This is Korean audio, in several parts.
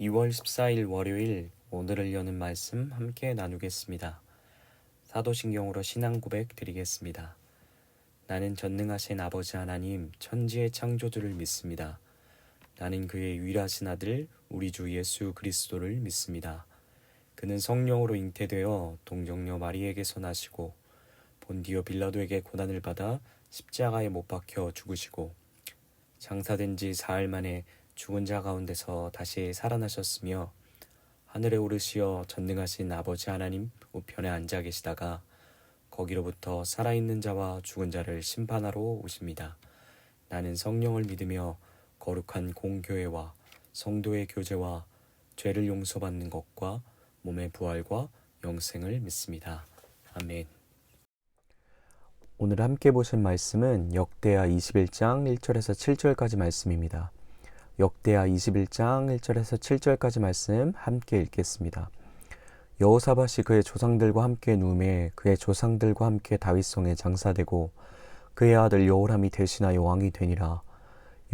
2월 14일 월요일 오늘을 여는 말씀 함께 나누겠습니다. 사도신경으로 신앙 고백 드리겠습니다. 나는 전능하신 아버지 하나님 천지의 창조주를 믿습니다. 나는 그의 유일하신 아들 우리 주 예수 그리스도를 믿습니다. 그는 성령으로 잉태되어 동정녀 마리에게서 나시고 본디오 빌라도에게 고난을 받아 십자가에 못 박혀 죽으시고 장사된 지 사흘 만에 죽은 자 가운데서 다시 살아나셨으며 하늘에 오르시어 전능하신 아버지 하나님 우편에 앉아 계시다가 거기로부터 살아있는 자와 죽은 자를 심판하러 오십니다. 나는 성령을 믿으며 거룩한 공교회와 성도의 교제와 죄를 용서받는 것과 몸의 부활과 영생을 믿습니다. 아멘. 오늘 함께 보실 말씀은 역대하 21장 1절에서 7절까지 말씀입니다. 역대하 21장 1절에서 7절까지 말씀 함께 읽겠습니다. 여호사밧이 그의 조상들과 함께 누움에 그의 조상들과 함께 다윗성에 장사되고 그의 아들 여호람이 대신하여 왕이 되니라.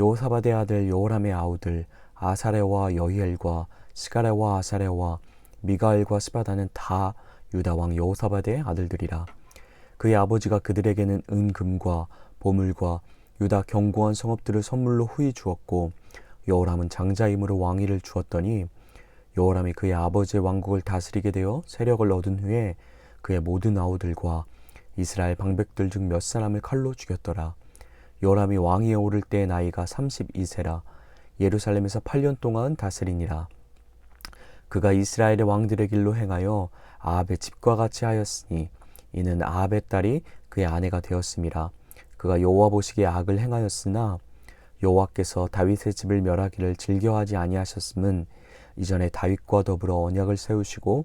여호사밧의 아들 여호람의 아우들 아사랴와 여히엘과 스가랴와 아사랴와 미가엘과 스바다는 다 유다 왕 여호사밧의 아들들이라. 그의 아버지가 그들에게는 은금과 보물과 유다 견고한 성읍들을 선물로 후히 주었고 여호람은 장자임으로 왕위를 주었더니 여호람이 그의 아버지의 왕국을 다스리게 되어 세력을 얻은 후에 그의 모든 아우들과 이스라엘 방백들 중 몇 사람을 칼로 죽였더라. 여호람이 왕위에 오를 때의 나이가 32세라. 예루살렘에서 8년 동안 다스리니라. 그가 이스라엘의 왕들의 길로 행하여 아합의 집과 같이 하였으니 이는 아합의 딸이 그의 아내가 되었음이라. 그가 여호와 보시기에 악을 행하였으나 여호와께서 다윗의 집을 멸하기를 즐겨하지 아니하셨음은 이전에 다윗과 더불어 언약을 세우시고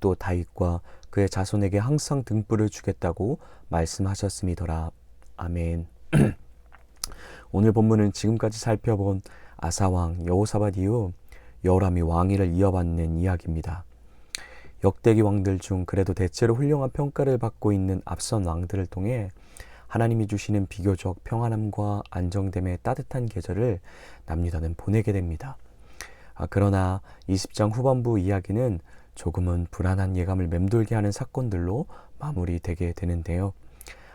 또 다윗과 그의 자손에게 항상 등불을 주겠다고 말씀하셨음이더라. 아멘. 오늘 본문은 지금까지 살펴본 아사왕 여호사밧 이후 여호람이 왕위를 이어받는 이야기입니다. 역대기 왕들 중 그래도 대체로 훌륭한 평가를 받고 있는 앞선 왕들을 통해 하나님이 주시는 비교적 평안함과 안정됨의 따뜻한 계절을 남유다는 보내게 됩니다. 그러나 20장 후반부 이야기는 조금은 불안한 예감을 맴돌게 하는 사건들로 마무리되게 되는데요.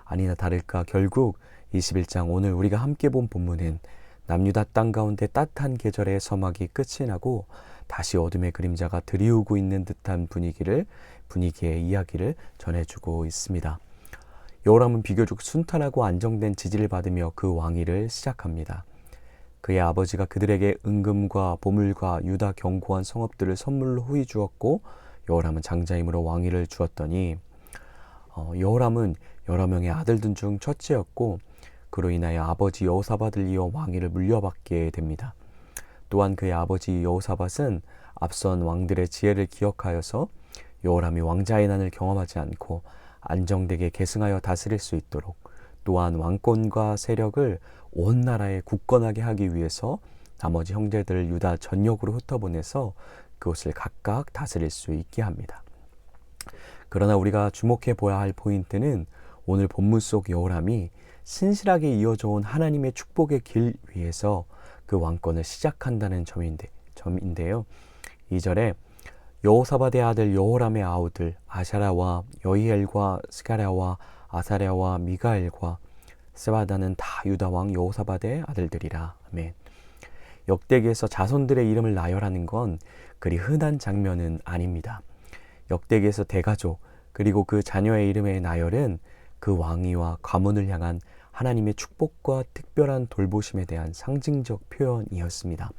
아니나 다를까 결국 21장 오늘 우리가 함께 본 본문은 남유다 땅 가운데 따뜻한 계절의 서막이 끝이 나고 다시 어둠의 그림자가 드리우고 있는 듯한 분위기의 이야기를 전해주고 있습니다. 여호람은 비교적 순탄하고 안정된 지지를 받으며 그 왕위를 시작합니다. 그의 아버지가 그들에게 은금과 보물과 유다 견고한 성읍들을 선물로 후히 주었고 여호람은 장자임으로 왕위를 주었더니 여호람은 여러 명의 아들들 중 첫째였고 그로 인하여 아버지 여호사밧을 이어 왕위를 물려받게 됩니다. 또한 그의 아버지 여호사밧은 앞선 왕들의 지혜를 기억하여서 여호람이 왕자의 난을 경험하지 않고 안정되게 계승하여 다스릴 수 있도록 또한 왕권과 세력을 온 나라에 굳건하게 하기 위해서 나머지 형제들을 유다 전역으로 흩어보내서 그곳을 각각 다스릴 수 있게 합니다. 그러나 우리가 주목해 보아야 할 포인트는 오늘 본문 속 여호람이 신실하게 이어져 온 하나님의 축복의 길 위에서 그 왕권을 시작한다는 점인데요. 2절에 여호사밧의 아들 여호람의 아우들 아샤랴와 여히엘과 스가랴와 아사랴와 미가엘과 스바다는 다 유다 왕 여호사밧의 아들들이라. 아멘. 역대기에서 자손들의 이름을 나열하는 건 그리 흔한 장면은 아닙니다. 역대기에서 대가족 그리고 그 자녀의 이름의 나열은 그 왕위와 가문을 향한 하나님의 축복과 특별한 돌보심에 대한 상징적 표현이었습니다.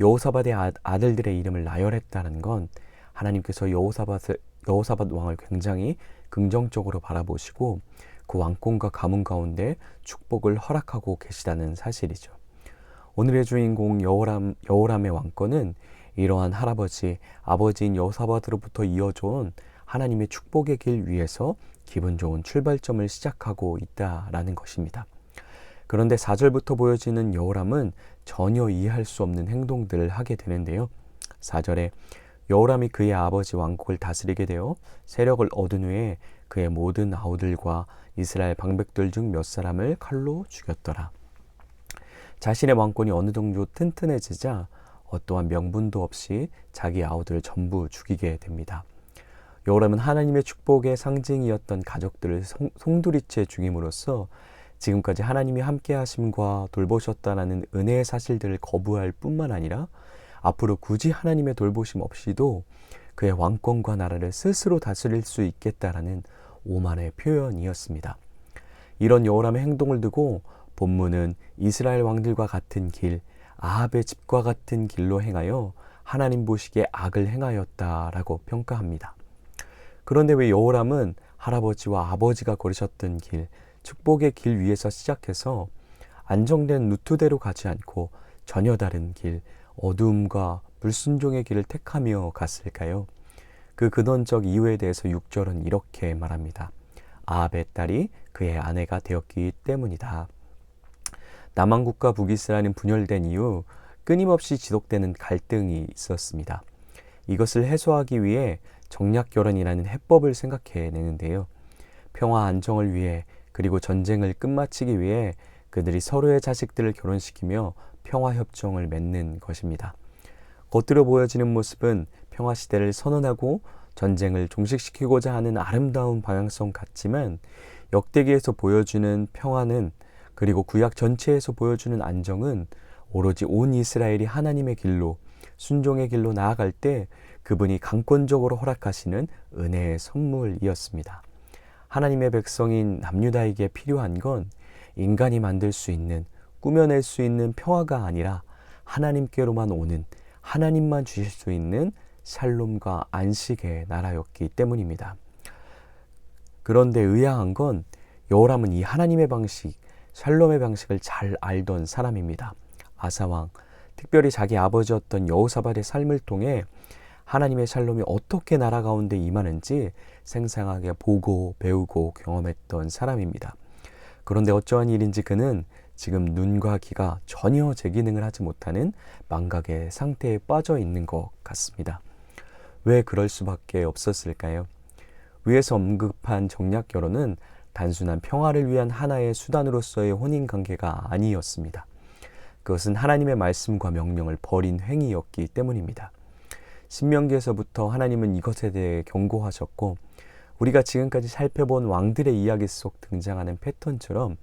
여호사밧의 아들들의 이름을 나열했다는 건 하나님께서 여호사밧 왕을 굉장히 긍정적으로 바라보시고 그 왕권과 가문 가운데 축복을 허락하고 계시다는 사실이죠. 오늘의 주인공 여호람의 왕권은 이러한 아버지인 여호사밧으로부터 이어져온 하나님의 축복의 길 위에서 기분 좋은 출발점을 시작하고 있다라는 것입니다. 그런데 4절부터 보여지는 여호람은 전혀 이해할 수 없는 행동들을 하게 되는데요. 4절에 여호람이 그의 아버지 왕국을 다스리게 되어 세력을 얻은 후에 그의 모든 아우들과 이스라엘 방백들 중 몇 사람을 칼로 죽였더라. 자신의 왕권이 어느 정도 튼튼해지자 어떠한 명분도 없이 자기 아우들을 전부 죽이게 됩니다. 여호람은 하나님의 축복의 상징이었던 가족들을 송두리째 죽임으로써 지금까지 하나님이 함께 하심과 돌보셨다라는 은혜의 사실들을 거부할 뿐만 아니라 앞으로 굳이 하나님의 돌보심 없이도 그의 왕권과 나라를 스스로 다스릴 수 있겠다라는 오만의 표현이었습니다. 이런 여호람의 행동을 두고 본문은 이스라엘 왕들과 같은 길, 아합의 집과 같은 길로 행하여 하나님 보시기에 악을 행하였다라고 평가합니다. 그런데 왜 여호람은 할아버지와 아버지가 걸으셨던 길, 축복의 길 위에서 시작해서 안정된 루트대로 가지 않고 전혀 다른 길, 어두움과 불순종의 길을 택하며 갔을까요? 그 근원적 이유에 대해서 6절은 이렇게 말합니다. 아합의 딸이 그의 아내가 되었기 때문이다. 남한국과 북이스라엘은 분열된 이후 끊임없이 지속되는 갈등이 있었습니다. 이것을 해소하기 위해 정략결혼이라는 해법을 생각해내는데요. 평화 안정을 위해 그리고 전쟁을 끝마치기 위해 그들이 서로의 자식들을 결혼시키며 평화협정을 맺는 것입니다. 겉으로 보여지는 모습은 평화시대를 선언하고 전쟁을 종식시키고자 하는 아름다운 방향성 같지만 역대기에서 보여주는 평화는 그리고 구약 전체에서 보여주는 안정은 오로지 온 이스라엘이 하나님의 길로 순종의 길로 나아갈 때 그분이 강권적으로 허락하시는 은혜의 선물이었습니다. 하나님의 백성인 남유다에게 필요한 건 인간이 만들 수 있는, 꾸며낼 수 있는 평화가 아니라 하나님께로만 오는, 하나님만 주실 수 있는 샬롬과 안식의 나라였기 때문입니다. 그런데 의아한 건 여호람은 이 하나님의 방식, 샬롬의 방식을 잘 알던 사람입니다. 아사왕, 특별히 자기 아버지였던 여호사밧의 삶을 통해 하나님의 샬롬이 어떻게 나라 가운데 임하는지 생생하게 보고 배우고 경험했던 사람입니다. 그런데 어쩌한 일인지 그는 지금 눈과 귀가 전혀 재기능을 하지 못하는 망각의 상태에 빠져 있는 것 같습니다. 왜 그럴 수밖에 없었을까요? 위에서 언급한 정략결혼은 단순한 평화를 위한 하나의 수단으로서의 혼인관계가 아니었습니다. 그것은 하나님의 말씀과 명령을 버린 행위였기 때문입니다. 신명기에서부터 하나님은 이것에 대해 경고하셨고 우리가 지금까지 살펴본 왕들의 이야기 속 등장하는 패턴처럼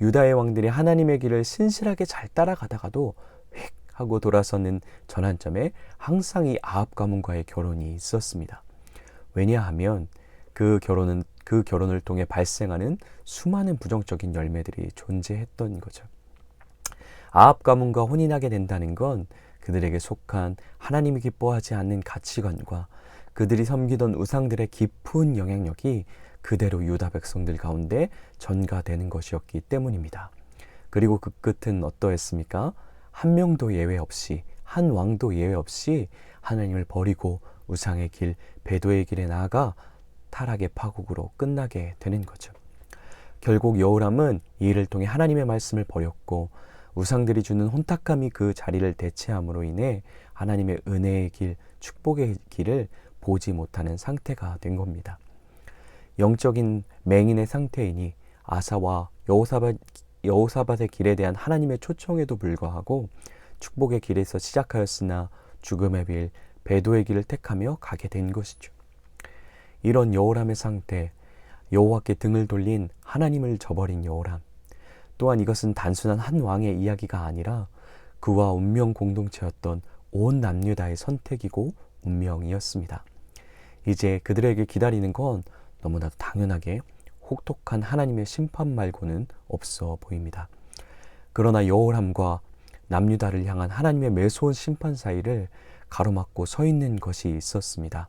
유다의 왕들이 하나님의 길을 신실하게 잘 따라가다가도 휙 하고 돌아서는 전환점에 항상 이 아합 가문과의 결혼이 있었습니다. 왜냐하면 그 결혼을 통해 발생하는 수많은 부정적인 열매들이 존재했던 거죠. 아합 가문과 혼인하게 된다는 건 그들에게 속한 하나님이 기뻐하지 않는 가치관과 그들이 섬기던 우상들의 깊은 영향력이 그대로 유다 백성들 가운데 전가되는 것이었기 때문입니다. 그리고 그 끝은 어떠했습니까? 한 명도 예외 없이, 한 왕도 예외 없이 하나님을 버리고 우상의 길, 배도의 길에 나아가 타락의 파국으로 끝나게 되는 거죠. 결국 여호람은 이 일을 통해 하나님의 말씀을 버렸고 우상들이 주는 혼탁함이 그 자리를 대체함으로 인해 하나님의 은혜의 길, 축복의 길을 보지 못하는 상태가 된 겁니다. 영적인 맹인의 상태이니 아사와 여호사밧의 길에 대한 하나님의 초청에도 불구하고 축복의 길에서 시작하였으나 죽음의 길, 배도의 길을 택하며 가게 된 것이죠. 이런 여호람의 상태, 여호와께 등을 돌린 하나님을 저버린 여호람, 또한 이것은 단순한 한 왕의 이야기가 아니라 그와 운명 공동체였던 온 남유다의 선택이고 운명이었습니다. 이제 그들에게 기다리는 건 너무나도 당연하게 혹독한 하나님의 심판 말고는 없어 보입니다. 그러나 여호람과 남유다를 향한 하나님의 매서운 심판 사이를 가로막고 서 있는 것이 있었습니다.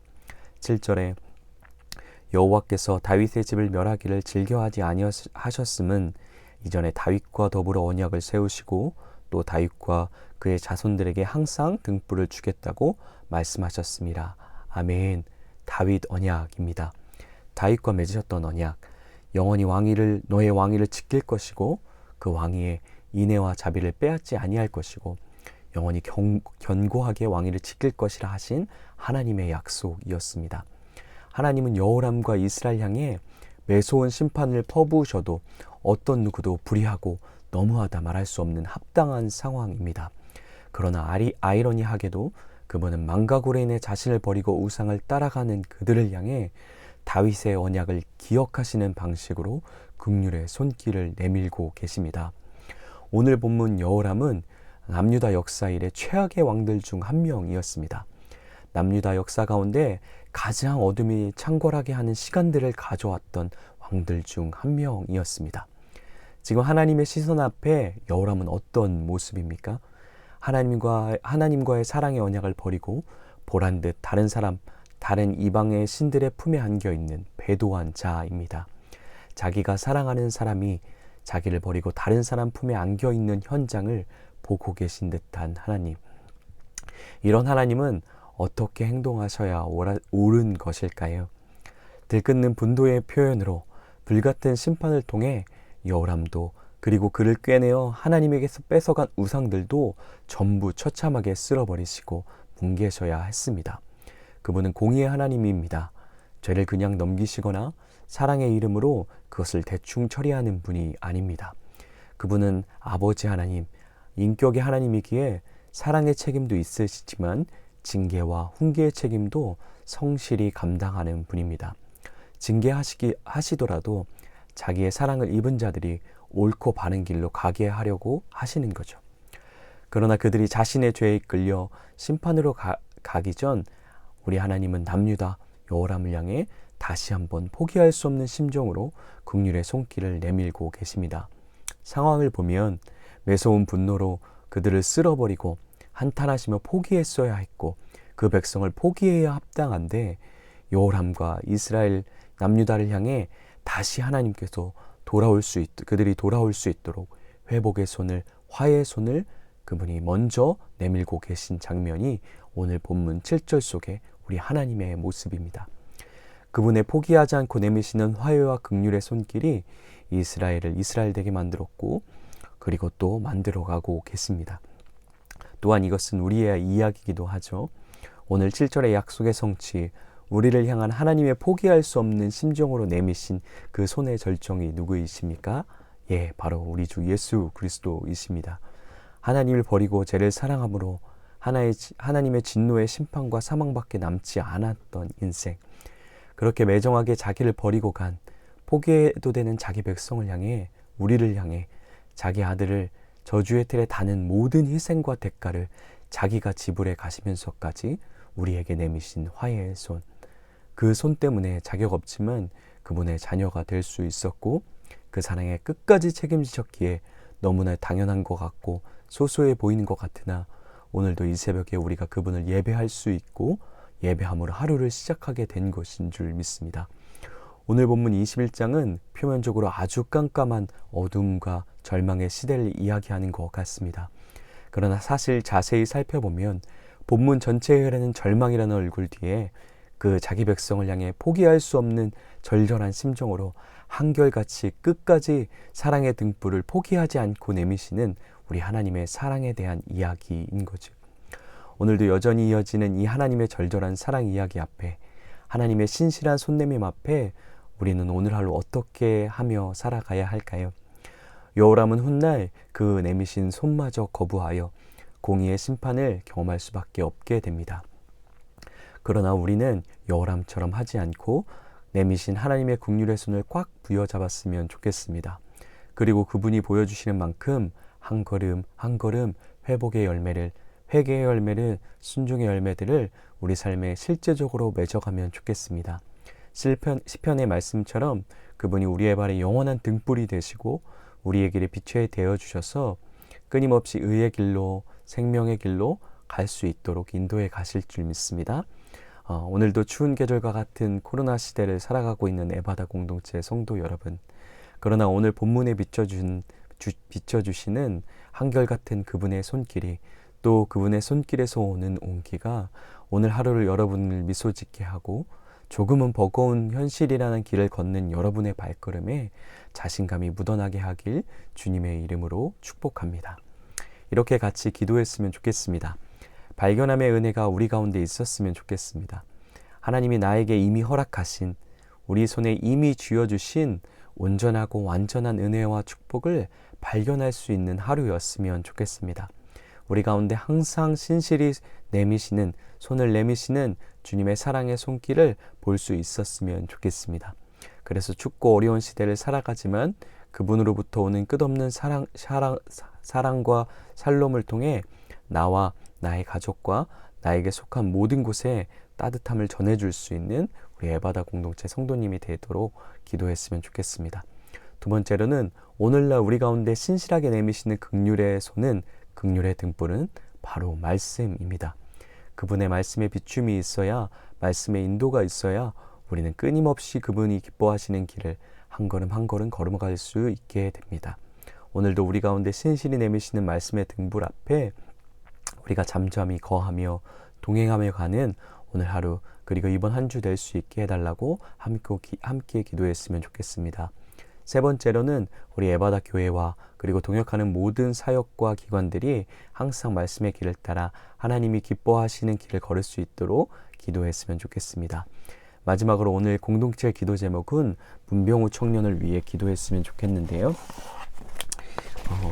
7절에 여호와께서 다윗의 집을 멸하기를 즐겨하지 아니하셨음은 이전에 다윗과 더불어 언약을 세우시고 또 다윗과 그의 자손들에게 항상 등불을 주겠다고 말씀하셨습니다. 아멘. 다윗 언약입니다. 다윗과 맺으셨던 언약, 영원히 너의 왕위를 지킬 것이고 그 왕위의 인애와 자비를 빼앗지 아니할 것이고 영원히 견고하게 왕위를 지킬 것이라 하신 하나님의 약속이었습니다. 하나님은 여호람과 이스라엘 향해 매서운 심판을 퍼부으셔도 어떤 누구도 불의하고 너무하다 말할 수 없는 합당한 상황입니다. 그러나 아이러니하게도 그분은 망각으로 인해 자신을 버리고 우상을 따라가는 그들을 향해 다윗의 언약을 기억하시는 방식으로 긍휼의 손길을 내밀고 계십니다. 오늘 본문 여호람은 남유다 역사 이래 최악의 왕들 중 한 명이었습니다. 남유다 역사 가운데 가장 어둠이 창궐하게 하는 시간들을 가져왔던 왕들 중 한 명이었습니다. 지금 하나님의 시선 앞에 여호람은 어떤 모습입니까? 하나님과의 사랑의 언약을 버리고 보란듯 다른 이방의 신들의 품에 안겨있는 배도한 자입니다. 자기가 사랑하는 사람이 자기를 버리고 다른 사람 품에 안겨있는 현장을 보고 계신 듯한 하나님. 이런 하나님은 어떻게 행동하셔야 옳은 것일까요? 들끓는 분노의 표현으로 불같은 심판을 통해 여호람도 그리고 그를 꿰내어 하나님에게서 뺏어간 우상들도 전부 처참하게 쓸어버리시고 뭉개셔야 했습니다. 그분은 공의의 하나님입니다. 죄를 그냥 넘기시거나 사랑의 이름으로 그것을 대충 처리하는 분이 아닙니다. 그분은 아버지 하나님, 인격의 하나님이기에 사랑의 책임도 있으시지만 징계와 훈계의 책임도 성실히 감당하는 분입니다. 징계하시더라도 자기의 사랑을 입은 자들이 옳고 바른 길로 가게 하려고 하시는 거죠. 그러나 그들이 자신의 죄에 이끌려 심판으로 가기 전 우리 하나님은 남유다 여호람을 향해 다시 한번 포기할 수 없는 심정으로 긍휼의 손길을 내밀고 계십니다. 상황을 보면 매서운 분노로 그들을 쓸어버리고 한탄하시며 포기했어야 했고 그 백성을 포기해야 합당한데 여호람과 이스라엘 남유다를 향해 다시 하나님께서 그들이 돌아올 수 있도록 회복의 손을, 화해의 손을 그분이 먼저 내밀고 계신 장면이 오늘 본문 7절 속에 우리 하나님의 모습입니다. 그분의 포기하지 않고 내미시는 화해와 긍휼의 손길이 이스라엘을 이스라엘되게 만들었고 그리고 또 만들어가고 계십니다. 또한 이것은 우리의 이야기이기도 하죠. 오늘 7절의 약속의 성취, 우리를 향한 하나님의 포기할 수 없는 심정으로 내미신 그 손의 절정이 누구이십니까? 예, 바로 우리 주 예수 그리스도이십니다. 하나님을 버리고 죄를 사랑함으로 하나님의 진노의 심판과 사망밖에 남지 않았던 인생. 그렇게 매정하게 자기를 버리고 간 포기해도 되는 자기 백성을 향해 우리를 향해 자기 아들을 저주의 틀에 다는 모든 희생과 대가를 자기가 지불해 가시면서까지 우리에게 내미신 화해의 손. 그 손 때문에 자격 없지만 그분의 자녀가 될 수 있었고 그 사랑에 끝까지 책임지셨기에 너무나 당연한 것 같고 소소해 보이는 것 같으나 오늘도 이 새벽에 우리가 그분을 예배할 수 있고 예배함으로 하루를 시작하게 된 것인 줄 믿습니다. 오늘 본문 21장은 표면적으로 아주 깜깜한 어둠과 절망의 시대를 이야기하는 것 같습니다. 그러나 사실 자세히 살펴보면 본문 전체에 흐르는 절망이라는 얼굴 뒤에 그 자기 백성을 향해 포기할 수 없는 절절한 심정으로 한결같이 끝까지 사랑의 등불을 포기하지 않고 내미시는 우리 하나님의 사랑에 대한 이야기인 거죠. 오늘도 여전히 이어지는 이 하나님의 절절한 사랑 이야기 앞에 하나님의 신실한 손내밈 앞에 우리는 오늘 하루 어떻게 하며 살아가야 할까요? 여호람은 훗날 그 내미신 손마저 거부하여 공의의 심판을 경험할 수밖에 없게 됩니다. 그러나 우리는 여호람처럼 하지 않고 내미신 하나님의 긍휼의 손을 꽉 부여잡았으면 좋겠습니다. 그리고 그분이 보여주시는 만큼 한 걸음 한 걸음 회개의 열매를 순종의 열매들을 우리 삶에 실제적으로 맺어가면 좋겠습니다. 시편의 말씀처럼 그분이 우리의 발에 영원한 등불이 되시고 우리의 길에 빛이 되어 주셔서 끊임없이 의의 길로 생명의 길로 갈 수 있도록 인도해 가실 줄 믿습니다. 오늘도 추운 계절과 같은 코로나 시대를 살아가고 있는 에바다 공동체 성도 여러분, 그러나 오늘 본문에 비춰주시는 한결같은 그분의 손길이 또 그분의 손길에서 오는 온기가 오늘 하루를 여러분을 미소 짓게 하고 조금은 버거운 현실이라는 길을 걷는 여러분의 발걸음에 자신감이 묻어나게 하길 주님의 이름으로 축복합니다. 이렇게 같이 기도했으면 좋겠습니다. 발견함의 은혜가 우리 가운데 있었으면 좋겠습니다. 하나님이 나에게 이미 허락하신, 우리 손에 이미 쥐어주신 온전하고 완전한 은혜와 축복을 발견할 수 있는 하루였으면 좋겠습니다. 우리 가운데 항상 신실히 손을 내미시는 주님의 사랑의 손길을 볼 수 있었으면 좋겠습니다. 그래서 춥고 어려운 시대를 살아가지만 그분으로부터 오는 끝없는 사랑과 살롬을 통해 나와 나의 가족과 나에게 속한 모든 곳에 따뜻함을 전해줄 수 있는 우리 에바다 공동체 성도님이 되도록 기도했으면 좋겠습니다. 두 번째로는 오늘날 우리 가운데 신실하게 내미시는 긍휼의 손은, 긍휼의 등불은 바로 말씀입니다. 그분의 말씀에 비춤이 있어야, 말씀의 인도가 있어야 우리는 끊임없이 그분이 기뻐하시는 길을 한 걸음 한 걸음 걸어갈 수 있게 됩니다. 오늘도 우리 가운데 신실히 내미시는 말씀의 등불 앞에 우리가 잠잠히 거하며 동행하며 가는 오늘 하루, 그리고 이번 한 주 될 수 있게 해달라고 함께 기도했으면 좋겠습니다. 세 번째로는 우리 에바다 교회와 그리고 동역하는 모든 사역과 기관들이 항상 말씀의 길을 따라 하나님이 기뻐하시는 길을 걸을 수 있도록 기도했으면 좋겠습니다. 마지막으로 오늘 공동체 기도 제목은 문병우 청년을 위해 기도했으면 좋겠는데요.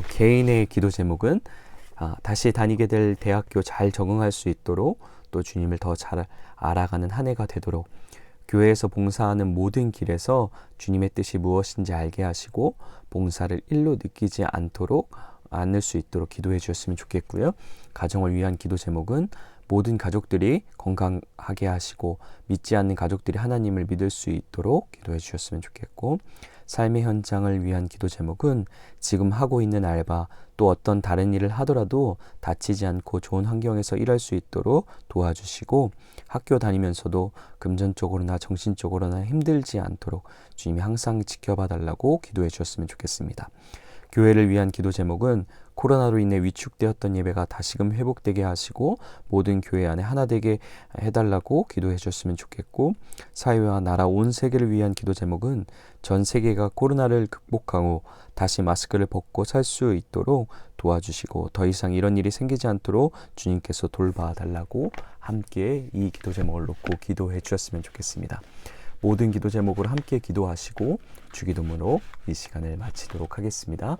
개인의 기도 제목은 다시 다니게 될 대학교 잘 적응할 수 있도록, 또 주님을 더 잘 알아가는 한 해가 되도록, 교회에서 봉사하는 모든 길에서 주님의 뜻이 무엇인지 알게 하시고 봉사를 일로 느끼지 않을 수 있도록 기도해 주셨으면 좋겠고요. 가정을 위한 기도 제목은 모든 가족들이 건강하게 하시고 믿지 않는 가족들이 하나님을 믿을 수 있도록 기도해 주셨으면 좋겠고, 삶의 현장을 위한 기도 제목은 지금 하고 있는 알바, 또 어떤 다른 일을 하더라도 다치지 않고 좋은 환경에서 일할 수 있도록 도와주시고, 학교 다니면서도 금전적으로나 정신적으로나 힘들지 않도록 주님이 항상 지켜봐 달라고 기도해 주셨으면 좋겠습니다. 교회를 위한 기도 제목은 코로나로 인해 위축되었던 예배가 다시금 회복되게 하시고 모든 교회 안에 하나 되게 해달라고 기도해 주셨으면 좋겠고, 사회와 나라 온 세계를 위한 기도 제목은 전 세계가 코로나를 극복하고 다시 마스크를 벗고 살 수 있도록 도와주시고 더 이상 이런 일이 생기지 않도록 주님께서 돌봐달라고 함께 이 기도 제목을 놓고 기도해 주셨으면 좋겠습니다. 모든 기도 제목으로 함께 기도하시고 주기도문으로 이 시간을 마치도록 하겠습니다.